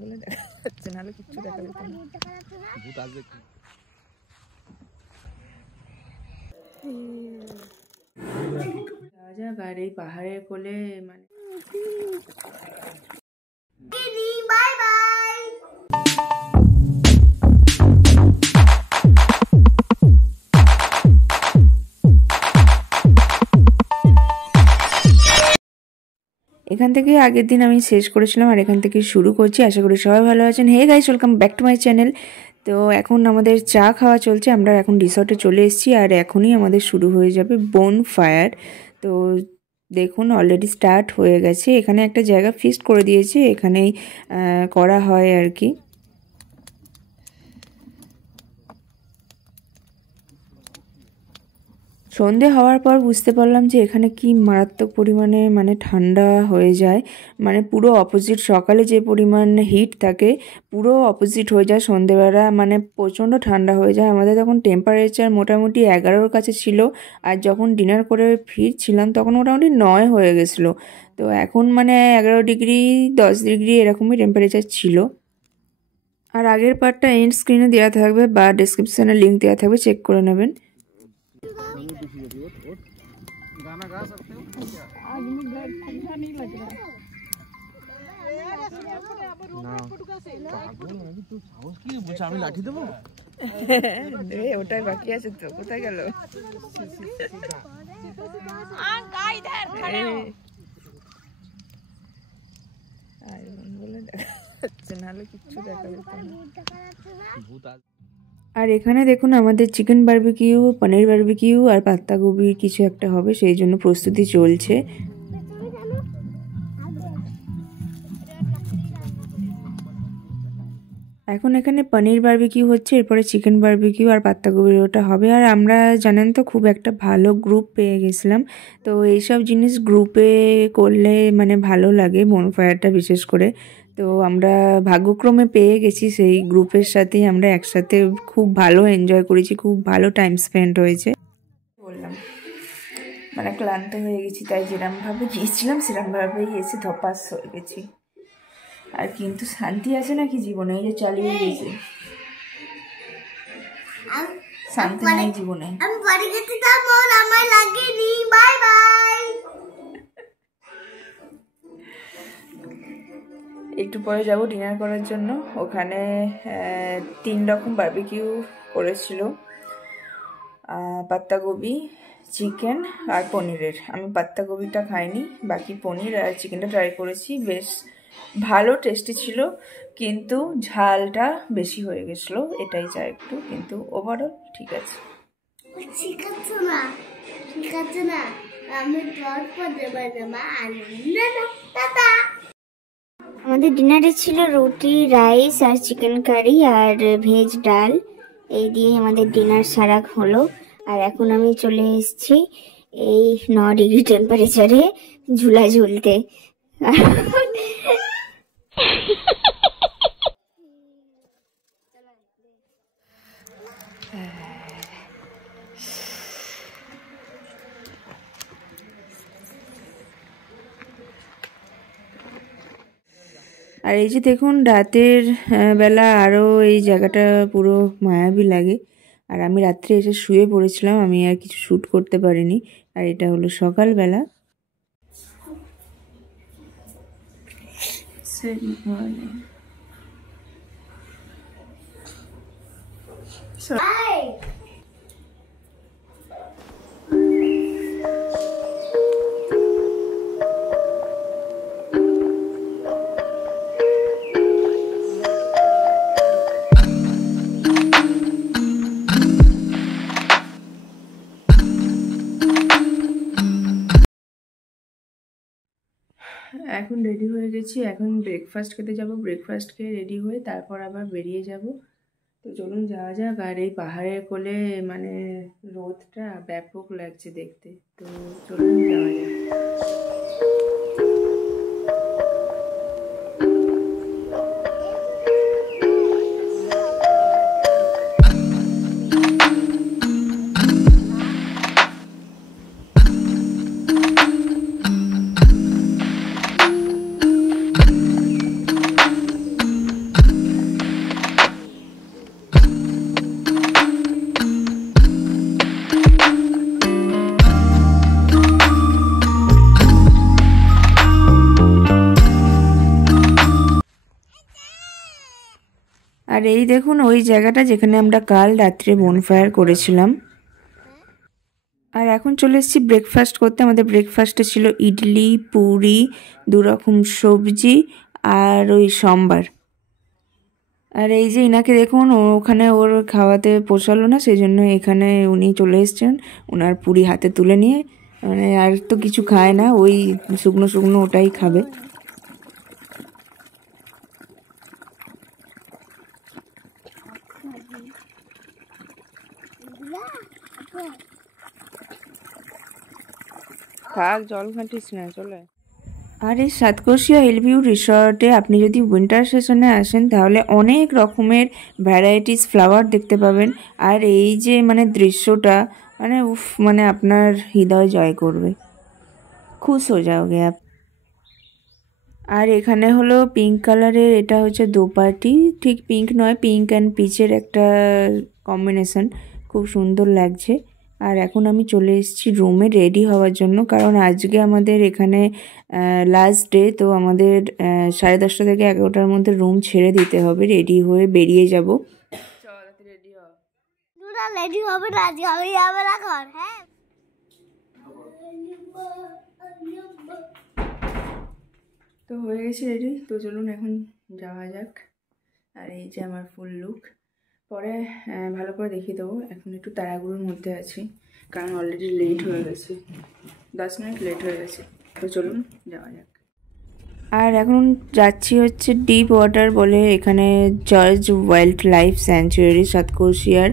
বলে দেখা যাচ্ছে, নাহলে কিচ্ছু দেখা যেত না। যাওয়া যাক, আর এই পাহাড়ের কোলে মানে এখান থেকে আগের দিন আমি শেষ করেছিলাম আর এখান থেকে শুরু করছি। আশা করি সবাই ভালো আছেন। Hey guys, welcome back to my channel. তো এখন আমাদের চা খাওয়া চলছে, আমরা এখন রিসর্টে চলে এসেছি আর এখনই আমাদের শুরু হয়ে যাবে বোন ফায়ার। তো দেখুন অলরেডি স্টার্ট হয়ে গেছে। এখানে একটা জায়গা ফিক্সড করে দিয়েছে, এখানেই করা হয় আর কি। সন্ধে হওয়ার পর বুঝতে পারলাম যে এখানে কি মারাত্মক পরিমাণে মানে ঠান্ডা হয়ে যায়, মানে পুরো অপোজিট। সকালে যে পরিমাণ হিট থাকে পুরো অপোজিট হয়ে যায় সন্ধেবেলা, মানে প্রচণ্ড ঠান্ডা হয়ে যায়। আমাদের তখন টেম্পারেচার মোটামুটি 11-র কাছে ছিল, আর যখন ডিনার করে ফিরছিলাম তখন মোটামুটি 9 হয়ে গেছিলো। তো এখন মানে 11 ডিগ্রি 10 ডিগ্রি এরকমই টেম্পারেচার ছিল। আর আগের পার্টটা এন্ড স্ক্রিনে দেওয়া থাকবে বা ডেসক্রিপশনে লিঙ্ক দেওয়া থাকবে, চেক করে নেবেন। गाना गा सकते हो क्या? आज मुझे ठंडा नहीं लग रहा है ना। अभी तो साहस की बोलছ আমি লাঠি দেব রে, ওটাই বাকি আছে তো। কোথায় গেল? গাই ইধার खड़े हो। আই বলে দেখা যাচ্ছে, নাহলে কিচ্ছু দেখা যেত না। ভূত আর এখানে দেখুন আমাদের চিকেন বারবিকিউ, পনির বারবিকিউ আর পাত্তা গোবির কিছু একটা হবে, সেই জন্য প্রস্তুতি চলছে। এখন এখানে পনির বারবিকিউ হচ্ছে, এরপরে চিকেন বারবিকিউ আর পাত্তা গোবির ওটা হবে। আর আমরা জানেন তো খুব একটা ভালো গ্রুপ পেয়ে গেছিলাম, তো এইসব জিনিস গ্রুপে করলে মানে ভালো লাগে, বনফায়ারটা বিশেষ করে। তো আমরা ভাগ্যক্রমে পেয়ে গেছি সেই গ্রুপের সাথেই, আমরা একসাথে খুব ভালো এনজয় করেছি, খুব ভালো টাইম স্পেন্ড হয়েছে। বললাম মানে ক্লান্ত হয়ে গেছি, তাই যেরকমভাবে গিয়েছিলাম সেরকমভাবেই এসে ধপাস হয়ে গেছি। আর কিন্তু শান্তি আছে নাকি জীবনে, এই যে চালিয়ে গেছে, শান্তি নাই জীবনে। একটু পরে যাব ডিনার করার জন্য। ওখানে 3 রকম বারবিকিউ করেছিল, পাত্তাগোবি, চিকেন আর পনিরের। আমি পাত্তাগোবিটা খাইনি, বাকি পনির আর চিকেনটা ট্রাই করেছি। বেশ ভালো টেস্টি ছিল, কিন্তু ঝালটা বেশি হয়ে গেছিলো, এটাই যা একটু, কিন্তু ওভারঅল ঠিক আছে। আমাদের ডিনারে ছিল রুটি, রাইস আর চিকেন কারি আর ভেজ ডাল। এই দিয়ে আমাদের ডিনার সারা হলো। আর এখন আমি চলে এসেছি এই 9 ডিগ্রি টেম্পারেচারে ঝুলা ঝুলতে। আর এই যে দেখুন রাতের বেলা আরও এই জায়গাটা পুরো মায়াবী লাগে। আর আমি রাত্রে এসে শুয়ে পড়েছিলাম, আমি আর কিছু শ্যুট করতে পারিনি। আর এটা হলো সকালবেলা। এখন রেডি হয়ে গেছি, এখন ব্রেকফাস্ট খেতে যাব। ব্রেকফাস্ট খেয়ে রেডি হয়ে তারপর আবার বেরিয়ে যাব। তো চলুন যাওয়া যাক। আর এই পাহাড়ের কোলে মানে রোদটা ব্যাপক লাগছে দেখতে, তো চলুন যাওয়া যাক। আর এই দেখুন ওই জায়গাটা যেখানে আমরা কাল রাত্রে বনফায়ার করেছিলাম। আর এখন চলে এসেছি ব্রেকফাস্ট করতে। আমাদের ব্রেকফাস্টে ছিল ইডলি, পুরি, 2 রকম সবজি আর ওই সম্বার। আর এই যে ইনাকে দেখুন, ওখানে ওর খাওয়াতে পোষালো না, সেই জন্য এখানে উনি চলে এসছেন ওনার পুরি হাতে তুলে নিয়ে। মানে আর তো কিছু খায় না, ওই শুকনো শুকনো ওটাই খাবে। থাক, জল ঘাঁটিস না, চলে। আর এই সাতকোশিয়া হিলভিউ রিসর্টে আপনি যদি উইন্টার সেশনে আসেন তাহলে অনেক রকমের ভ্যারাইটিস ফ্লাওয়ার দেখতে পাবেন। আর এই যে মানে দৃশ্যটা মানে উফ, মানে আপনার হৃদয় জয় করবে, খুশ হয়ে যাওগে আপ। আর এখানে হলো পিঙ্ক কালারের, এটা হচ্ছে দোপাটি, ঠিক পিঙ্ক নয়, পিঙ্ক অ্যান্ড পিচের একটা কম্বিনেশন, খুব সুন্দর লাগছে। আর এখন আমি চলে এসেছি রুমে রেডি হওয়ার জন্য, কারণ আজকে আমাদের এখানে লাস্ট ডে, তো আমাদের 10:30 থেকে 11টার মধ্যে রুম ছেড়ে দিতে হবে, রেডি হয়ে বেরিয়ে যাব। রেডি হবে না, আজকে আমি যাবো না ঘর। হ্যাঁ, তো হয়ে গেছে রেডি, তো চলুন এখন যাওয়া যাক। আর এই যে আমার ফুল লুক, পরে ভালো করে দেখিয়ে দেবো। এখন একটু তাড়াহুড়োর মধ্যে আছি, কারণ অলরেডি লেট হয়ে গেছে, 10 মিনিট লেট হয়ে গেছে। তো চলুন যাওয়া যাক। আর এখন যাচ্ছি হচ্ছে ডিপ ওয়াটার বলে এখানে জর্জ ওয়াইল্ড লাইফ স্যাংচুয়ারি সাতকোশিয়ার,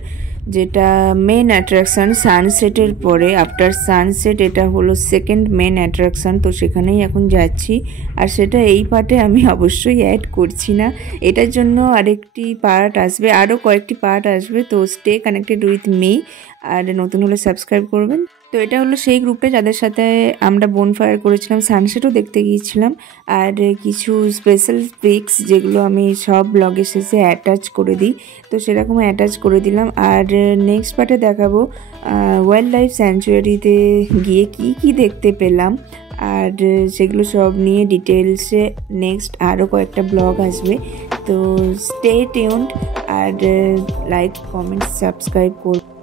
যেটা মেন অ্যাট্রাকশান সানসেটের পরে। আফটার সানসেট এটা হলো সেকেন্ড মেন অ্যাট্রাকশান, তো সেখানেই এখন যাচ্ছি। আর সেটা এই পার্টে আমি অবশ্যই অ্যাড করছি না, এটার জন্য আরেকটি পার্ট আসবে, আরও কয়েকটি পার্ট আসবে। তো স্টে কানেক্টেড উইথ মি, আর নতুন হলে সাবস্ক্রাইব করবেন। তো এটা হলো সেই গ্রুপটা যাদের সাথে আমরা বনফায়ার করেছিলাম, সানসেটও দেখতে গিয়েছিলাম। আর কিছু স্পেশাল পিক্স যেগুলো আমি সব ব্লগের শেষে অ্যাটাচ করে দিই, তো সেরকম অ্যাটাচ করে দিলাম। আর নেক্সট পার্টে দেখাবো ওয়াইল্ড লাইফ স্যাংচুয়ারিতে গিয়ে কি কি দেখতে পেলাম, আর সেগুলো সব নিয়ে ডিটেলসে নেক্সট আরও কয়েকটা ব্লগ আসবে। তো স্টে টিউনড, আর লাইক, কমেন্ট, সাবস্ক্রাইব করুন।